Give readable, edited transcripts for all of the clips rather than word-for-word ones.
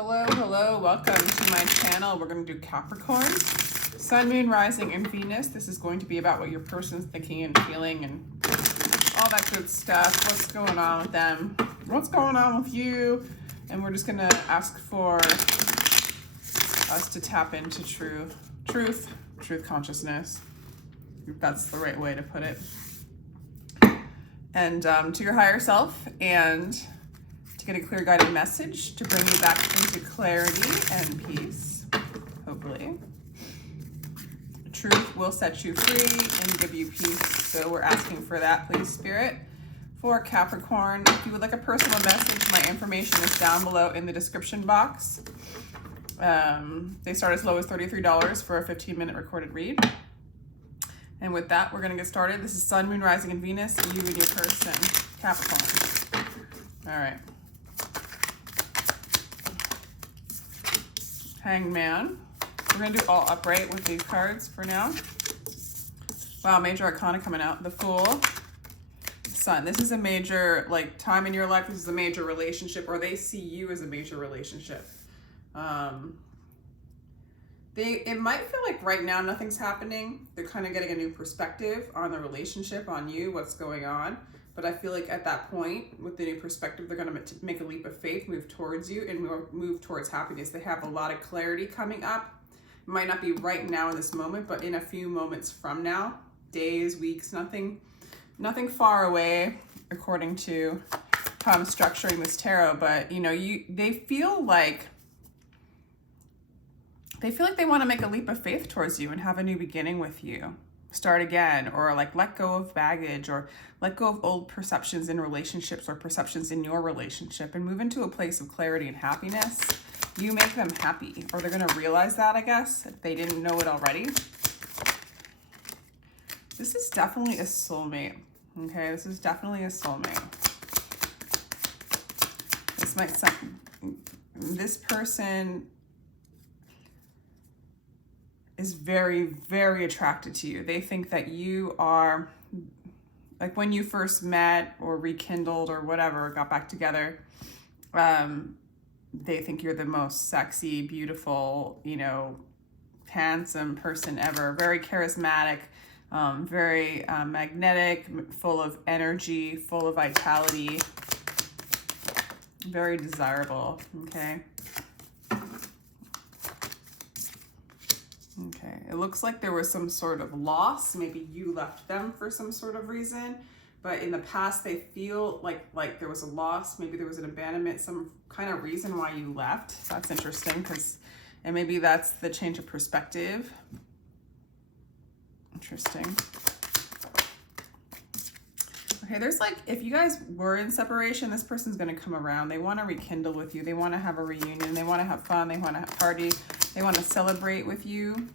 Hello, hello, welcome to my channel. We're going to do Capricorn, Sun, Moon, Rising, and Venus. This is going to be about what your person's thinking and feeling and all that good stuff. What's going on with them? What's going on with you? And we're just going to ask for us to tap into truth consciousness, if that's the right way to put it. And to your higher self, and to get a clear guided message to bring you back into clarity and peace, hopefully. Truth will set you free and give you peace. So we're asking for that, please, Spirit. For Capricorn, if you would like a personal message, my information is down below in the description box. They start as low as $33 for a 15-minute recorded read. And with that, we're going to get started. This is Sun, Moon, Rising, and Venus, you and your person, Capricorn. All right. Hanged Man. We're going to do all upright with these cards for now. Wow, major arcana coming out. The Fool. Sun. This is a major, like, time in your life. This is a major relationship, or they see you as a major relationship. It might feel like right now nothing's happening. They're kind of getting a new perspective on the relationship, on you, what's going on. But I feel like at that point, with the new perspective, they're going to make a leap of faith, move towards you, and move towards happiness. They have a lot of clarity coming up. It might not be right now in this moment, but in a few moments from now, days, weeks, nothing far away, according to how I'm structuring this tarot. But you know, they feel like they want to make a leap of faith towards you and have a new beginning with you. Start again, or like let go of baggage, or let go of old perceptions in relationships or perceptions in your relationship and move into a place of clarity and happiness. You make them happy, or they're going to realize that, I guess, if they didn't know it already. This is definitely a soulmate. Okay, this is definitely a soulmate. This person is very, very attracted to you. They think that you are, like when you first met or rekindled or whatever, got back together, they think you're the most sexy, beautiful, you know, handsome person ever. Very charismatic, very magnetic, full of energy, full of vitality, very desirable, okay? Okay, it looks like there was some sort of loss. Maybe you left them for some sort of reason, but in the past they feel like there was a loss. Maybe there was an abandonment, some kind of reason why you left. That's interesting, and maybe that's the change of perspective. Interesting. Okay, there's like, if you guys were in separation, this person's going to come around. They want to rekindle with you. They want to have a reunion. They want to have fun. They want to have party. They want to celebrate with you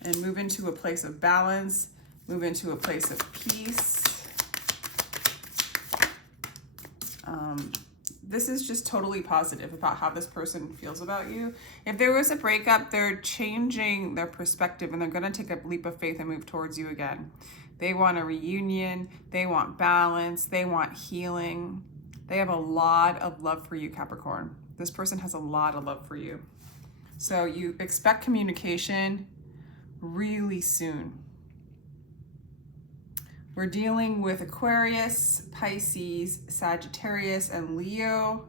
and move into a place of balance, move into a place of peace. This is just totally positive about how this person feels about you. If there was a breakup, they're changing their perspective and they're going to take a leap of faith and move towards you again. They want a reunion. They want balance. They want healing. They have a lot of love for you, Capricorn. This person has a lot of love for you. So you expect communication really soon. We're dealing with Aquarius, Pisces, Sagittarius, and Leo,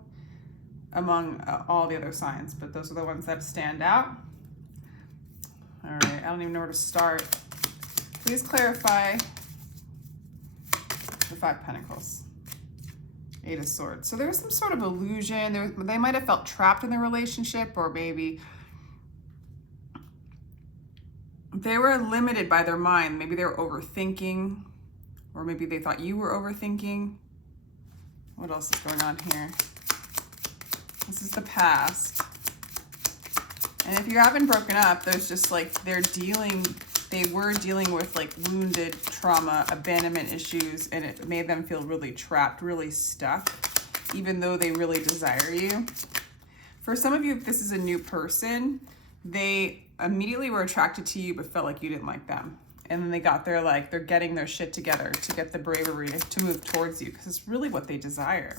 among all the other signs, but those are the ones that stand out. All right, I don't even know where to start. Please clarify the Five of Pentacles. Eight of Swords. So there was some sort of illusion. They might have felt trapped in the relationship, or maybe they were limited by their mind. Maybe they were overthinking, or maybe they thought you were overthinking. What else is going on here? This is the past. And if you haven't broken up, there's just like they were dealing with like wounded trauma, abandonment issues, and it made them feel really trapped, really stuck, even though they really desire you. For some of you, if this is a new person, they immediately were attracted to you but felt like you didn't like them. And then they got their, like, they're getting their shit together to get the bravery to move towards you, because it's really what they desire.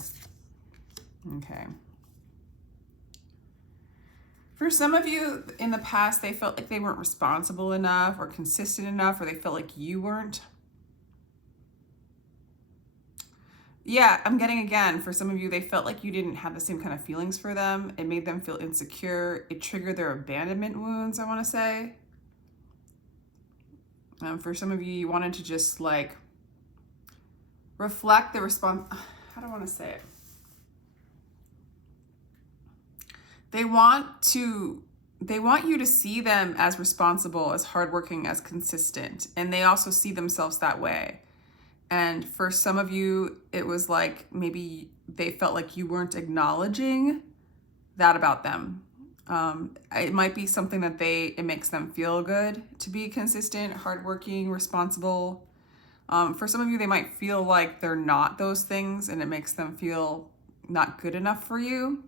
Okay. For some of you in the past, they felt like they weren't responsible enough or consistent enough, or they felt like you weren't. Yeah, I'm getting again, for some of you, they felt like you didn't have the same kind of feelings for them. It made them feel insecure. It triggered their abandonment wounds, I want to say. For some of you, you wanted to just like reflect the response. How do I want to say it? They want you to see them as responsible, as hardworking, as consistent. And they also see themselves that way. And for some of you, it was like maybe they felt like you weren't acknowledging that about them. It might be something that it makes them feel good to be consistent, hardworking, responsible. For some of you, they might feel like they're not those things and it makes them feel not good enough for you.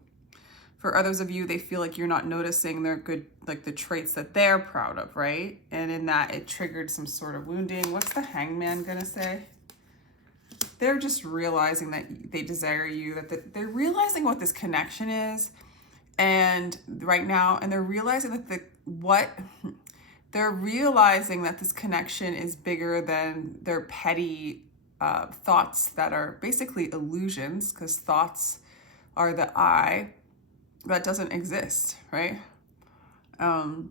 For others of you, they feel like you're not noticing their good, like the traits that they're proud of, right? And in that, it triggered some sort of wounding. What's the Hangman gonna say? They're just realizing that they desire you, that they're realizing what this connection is, and right now, and they're realizing that they're realizing that this connection is bigger than their petty thoughts that are basically illusions, because thoughts are the I that doesn't exist, right? The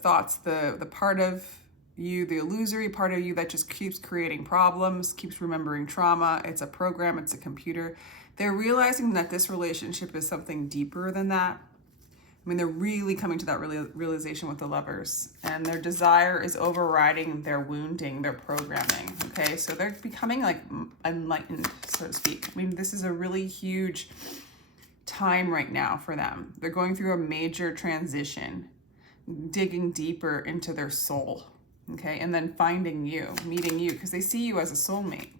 thoughts, the part of you, the illusory part of you that just keeps creating problems, keeps remembering trauma. It's a program, it's a computer. They're realizing that this relationship is something deeper than that. I mean, they're really coming to that realization with the Lovers, and their desire is overriding their wounding, their programming, okay? So they're becoming like enlightened, so to speak. I mean, this is a really huge time right now for them. They're going through a major transition, digging deeper into their soul. Okay, and then finding you, meeting you, because they see you as a soulmate.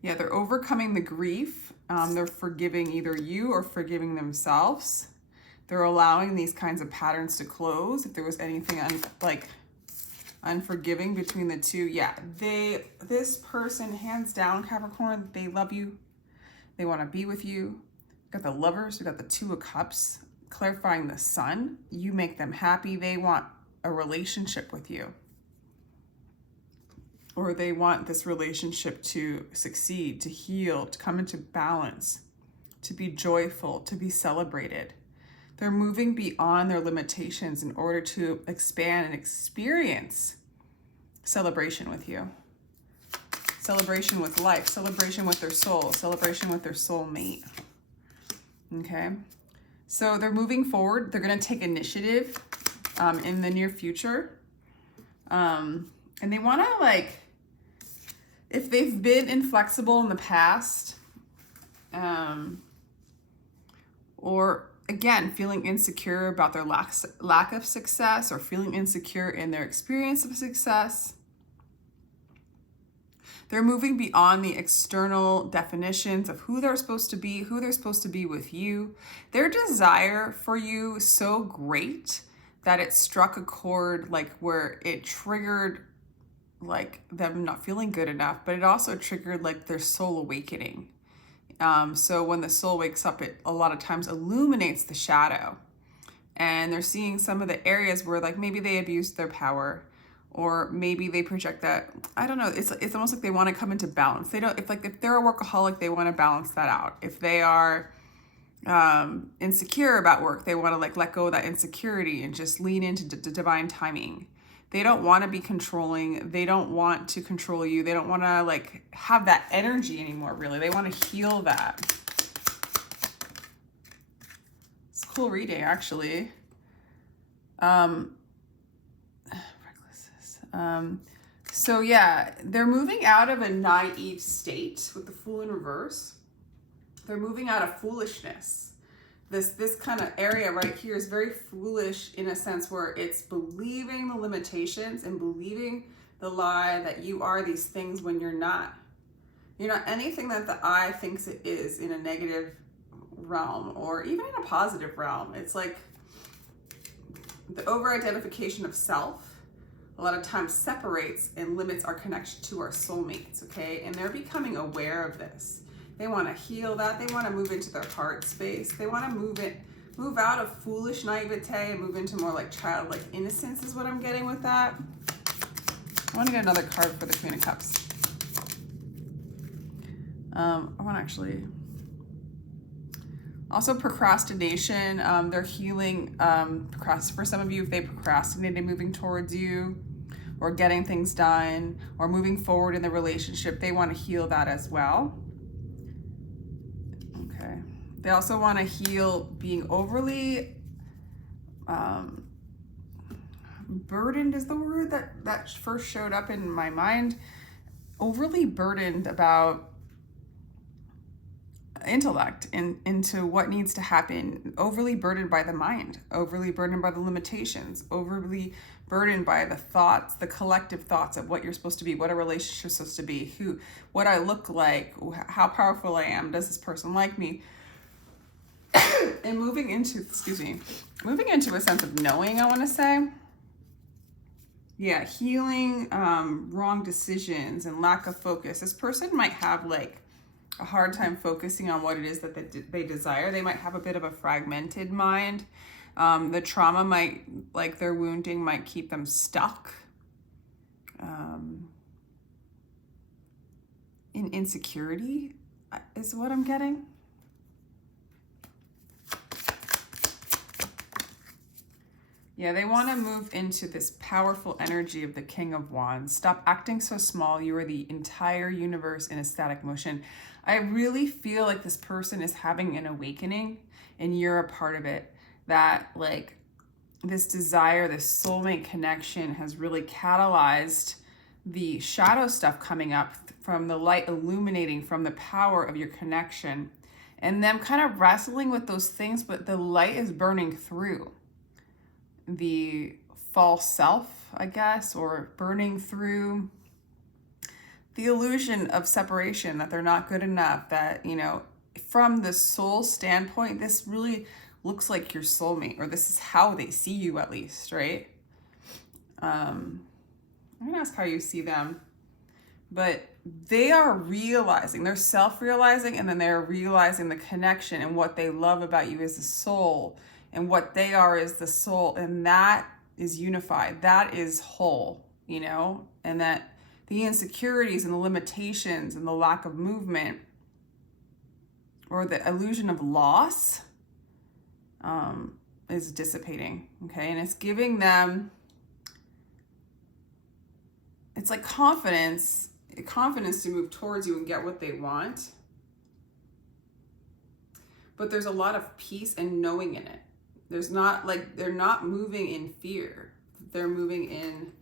Yeah, they're overcoming the grief. They're forgiving either you or forgiving themselves. They're allowing these kinds of patterns to close. If there was anything unforgiving between the two, yeah, this person, hands down, Capricorn, they love you. They want to be with you. We've got the Lovers. We've got the Two of Cups. Clarifying the Sun, you make them happy. They want a relationship with you, or they want this relationship to succeed, to heal, to come into balance, to be joyful, to be celebrated. They're moving beyond their limitations in order to expand and experience celebration with you, celebration with life, celebration with their soul, celebration with their soulmate. Okay. So they're moving forward. They're going to take initiative in the near future. And they want to, like, if they've been inflexible in the past, or again, feeling insecure about their lack of success, or feeling insecure in their experience of success, they're moving beyond the external definitions of who they're supposed to be with you. Their desire for you is so great that it struck a chord, like where it triggered like them not feeling good enough, but it also triggered like their soul awakening. So when the soul wakes up, it a lot of times illuminates the shadow, and they're seeing some of the areas where like maybe they abused their power, or maybe they project that, I don't know, it's almost like they want to come into balance. They don't, if they're a workaholic, they want to balance that out. If they are insecure about work, they want to like let go of that insecurity and just lean into divine timing. They don't want to be controlling. They don't want to control you. They don't want to like have that energy anymore, really. They want to heal that. It's a cool reading, actually. So yeah, they're moving out of a naive state with the Fool in reverse. They're moving out of foolishness. This kind of area right here is very foolish in a sense where it's believing the limitations and believing the lie that you are these things when you're not. You're not anything that the I thinks it is in a negative realm or even in a positive realm. It's like the over-identification of self a lot of times separates and limits our connection to our soulmates, okay? And they're becoming aware of this. They want to heal that. They want to move into their heart space. They want to move out of foolish naivete and move into more like childlike innocence is what I'm getting with that. I want to get another card for the Queen of Cups. I want to actually... Also procrastination, they're healing, for some of you, if they procrastinated moving towards you or getting things done or moving forward in the relationship, they want to heal that as well. Okay. They also want to heal being overly burdened is the word that first showed up in my mind. Overly burdened about intellect and into what needs to happen, overly burdened by the mind, overly burdened by the limitations, overly burdened by the thoughts, the collective thoughts of what you're supposed to be, what a relationship is supposed to be, what I look like, how powerful I am, does this person like me? And moving into a sense of knowing, I want to say. Yeah, healing wrong decisions and lack of focus. This person might have like a hard time focusing on what it is that they desire. They might have a bit of a fragmented mind. The trauma might, like their wounding, might keep them stuck in insecurity is what I'm getting. Yeah, they want to move into this powerful energy of the King of Wands. Stop acting so small. You are the entire universe in a static motion. I really feel like this person is having an awakening and you're a part of it. That like this desire, this soulmate connection has really catalyzed the shadow stuff coming up from the light illuminating from the power of your connection and them kind of wrestling with those things, but the light is burning through the false self, I guess, or burning through the illusion of separation, that they're not good enough, that, you know, from the soul standpoint, this really looks like your soulmate, or this is how they see you at least, right? I'm gonna ask how you see them, but they are realizing, they're self-realizing, and then they're realizing the connection and what they love about you is the soul, and what they are is the soul, and that is unified, that is whole, you know, and that the insecurities and the limitations and the lack of movement or the illusion of loss is dissipating, okay? And it's giving them, it's like confidence to move towards you and get what they want. But there's a lot of peace and knowing in it. There's not like, they're not moving in fear. They're moving in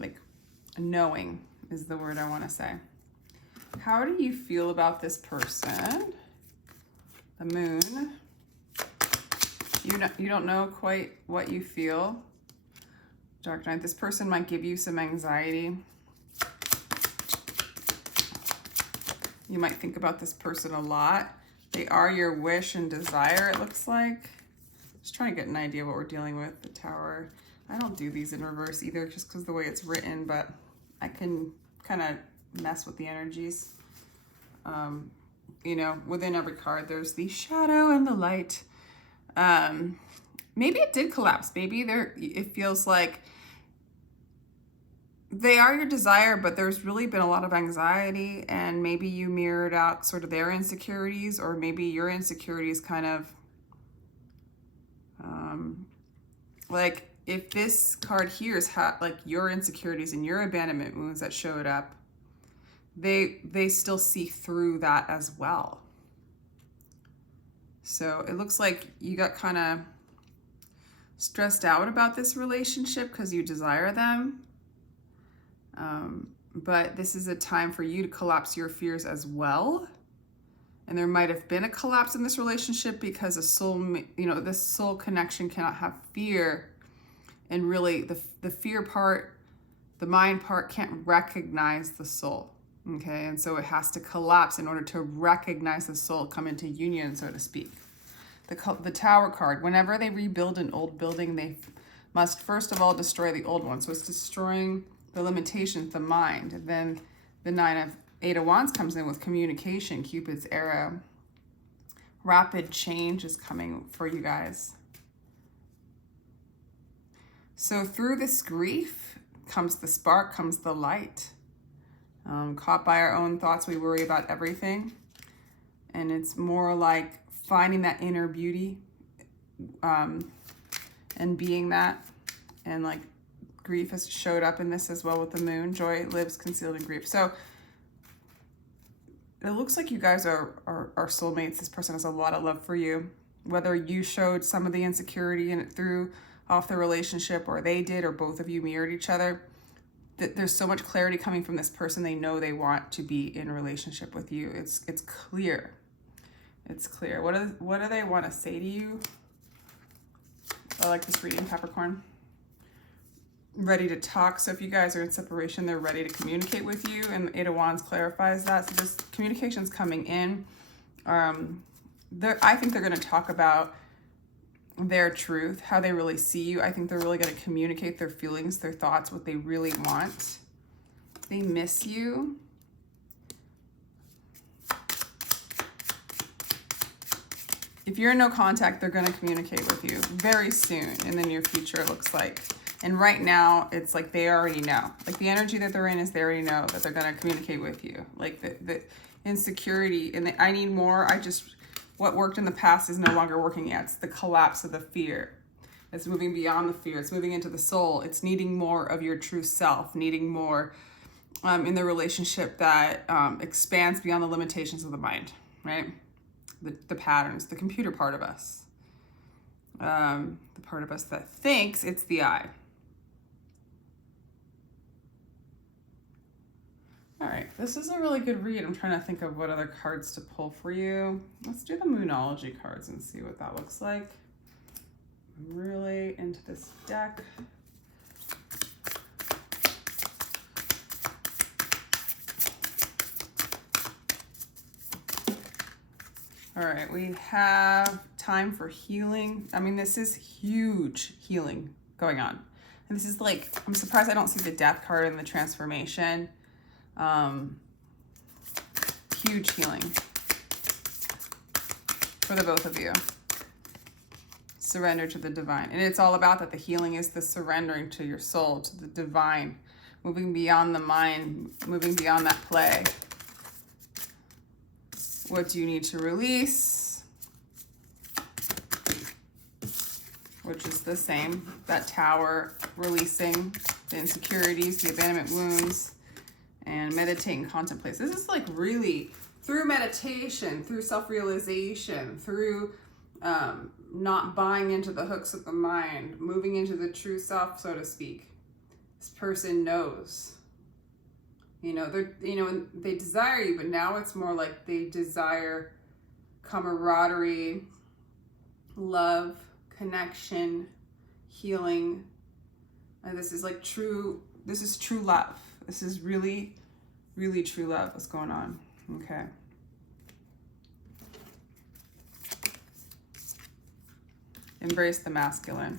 like knowing is the word I want to say. How do you feel about this person? The moon. You don't know quite what you feel. Dark Knight. This person might give you some anxiety. You might think about this person a lot. They are your wish and desire, it looks like. Just trying to get an idea of what we're dealing with. The Tower. I don't do these in reverse either, just because the way it's written, but I can kind of mess with the energies. You know, within every card, there's the shadow and the light. Maybe it did collapse. Maybe it feels like they are your desire, but there's really been a lot of anxiety, and maybe you mirrored out sort of their insecurities, or maybe your insecurities kind of, like if this card here is like your insecurities and your abandonment wounds that showed up, they still see through that as well. So it looks like you got kind of stressed out about this relationship because you desire them. But this is a time for you to collapse your fears as well. And there might have been a collapse in this relationship because a soul, you know, this soul connection cannot have fear. And really the fear part, the mind part can't recognize the soul. Okay. And so it has to collapse in order to recognize the soul, come into union, so to speak. The Tower card, whenever they rebuild an old building, they must first of all destroy the old one. So it's destroying the limitations, the mind. And then the Nine of Eight of Wands comes in with communication, Cupid's arrow. Rapid change is coming for you guys. So through this grief comes the spark, comes the light. Caught by our own thoughts, we worry about everything. And it's more like finding that inner beauty and being that. And like grief has showed up in this as well with the moon. Joy lives concealed in grief. So it looks like you guys are soulmates. This person has a lot of love for you. Whether you showed some of the insecurity and it threw off the relationship, or they did, or both of you mirrored each other, there's so much clarity coming from this person. They know they want to be in a relationship with you. It's clear. It's clear. What do they want to say to you? I like this reading, Capricorn. Ready to talk. So if you guys are in separation, they're ready to communicate with you, and the Eight of Wands clarifies that. So this communication's coming in. I think they're going to talk about their truth, how they really see you. I think they're really going to communicate their feelings, their thoughts, what they really want. They miss you. If you're in no contact, they're going to communicate with you very soon in the near future, it looks like. And right now, it's like they already know. Like the energy that they're in is they already know that they're going to communicate with you. Like the insecurity and I need more. What worked in the past is no longer working yet. It's the collapse of the fear. It's moving beyond the fear. It's moving into the soul. It's needing more of your true self, needing more in the relationship that expands beyond the limitations of the mind, right? The patterns, the computer part of us. The part of us that thinks it's the I. All right, this is a really good read. I'm trying to think of what other cards to pull for you. Let's do the Moonology cards and see what that looks like. I'm really into this deck. All right, we have time for healing. I mean, this is huge healing going on. And this is like, I'm surprised I don't see the Death card in the transformation. Huge healing for the both of you. Surrender to the divine. And it's all about that. The healing is the surrendering to your soul, to the divine, moving beyond the mind, moving beyond that play. What do you need to release? Which is the same, that Tower, releasing the insecurities, the abandonment wounds, and meditate and contemplate. This is like really through meditation, through self-realization, through not buying into the hooks of the mind, moving into the true self, so to speak. This person knows. They desire you, but now it's more like they desire camaraderie, love, connection, healing. And this is like true love. This is really, really true love. What's going on? Okay. Embrace the masculine.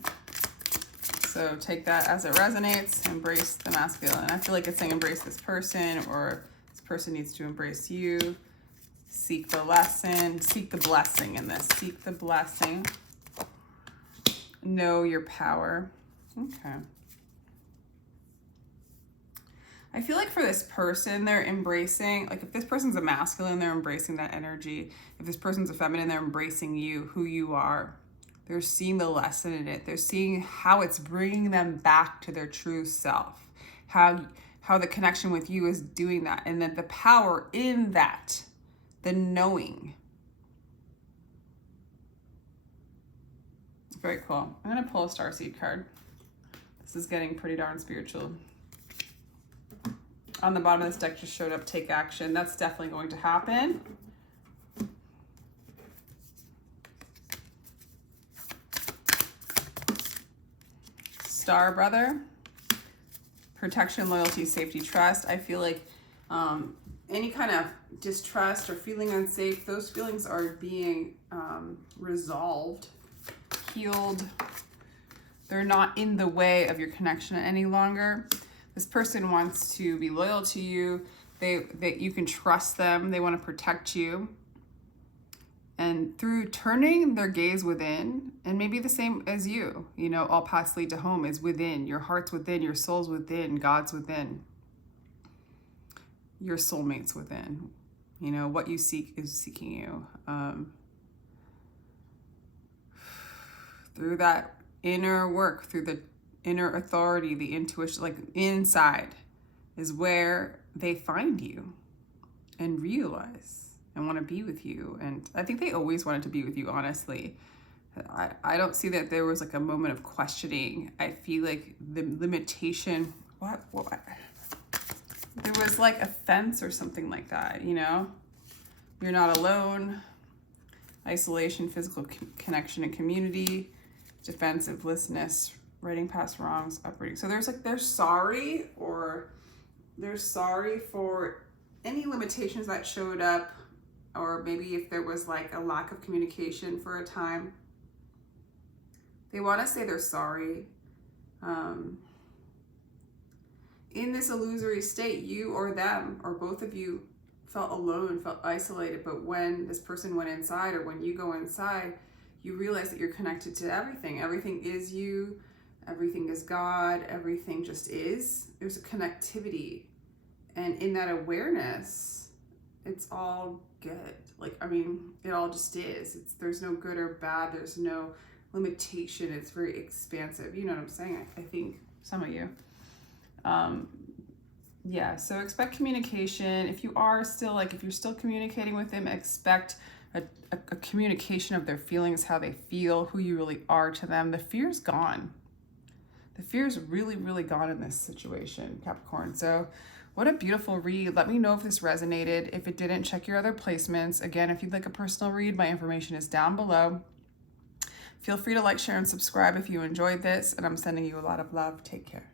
So take that as it resonates. Embrace the masculine. I feel like it's saying embrace this person, or this person needs to embrace you. Seek the lesson. Seek the blessing in this. Seek the blessing. Know your power. Okay. I feel like for this person, they're embracing, like if this person's a masculine, they're embracing that energy. If this person's a feminine, they're embracing you, who you are. They're seeing the lesson in it. They're seeing how it's bringing them back to their true self. How the connection with you is doing that. And that the power in that, the knowing. Very cool. I'm going to pull a Starseed card. This is getting pretty darn spiritual. On the bottom of this deck just showed up, take action. That's definitely going to happen. Star Brother. Protection, loyalty, safety, trust. I feel like any kind of distrust or feeling unsafe, those feelings are being resolved, healed. They're not in the way of your connection any longer. This person wants to be loyal to you. that you can trust them. They want to protect you. And through turning their gaze within, and maybe the same as you, you know, all paths lead to home is within. Your heart's within, your soul's within, God's within. Your soulmate's within. You know, what you seek is seeking you. Through that inner work, through the inner authority, the intuition, like inside is where they find you and realize and want to be with you. And I think they always wanted to be with you, honestly. I don't see that there was like a moment of questioning. I feel like the limitation, what? There was like a fence or something like that, you know? You're not alone. Isolation, physical connection and community, defensiveness, righting past wrongs, uprooting. So there's like, they're sorry for any limitations that showed up, or maybe if there was like a lack of communication for a time. They want to say they're sorry. In this illusory state, you or them, or both of you, felt alone, felt isolated. But when this person went inside, or when you go inside, you realize that you're connected to everything. Everything is you. Everything is God. Everything just is. There's a connectivity. And in that awareness, it's all good. Like, I mean, it all just is. There's no good or bad. There's no limitation. It's very expansive. You know what I'm saying? I think some of you. Yeah, so expect communication. If you're still communicating with them, expect a communication of their feelings, how they feel, who you really are to them. The fear's gone. The fear's really, really gone in this situation, Capricorn. So what a beautiful read. Let me know if this resonated. If it didn't, check your other placements. Again, if you'd like a personal read, my information is down below. Feel free to like, share, and subscribe if you enjoyed this, and I'm sending you a lot of love. Take care.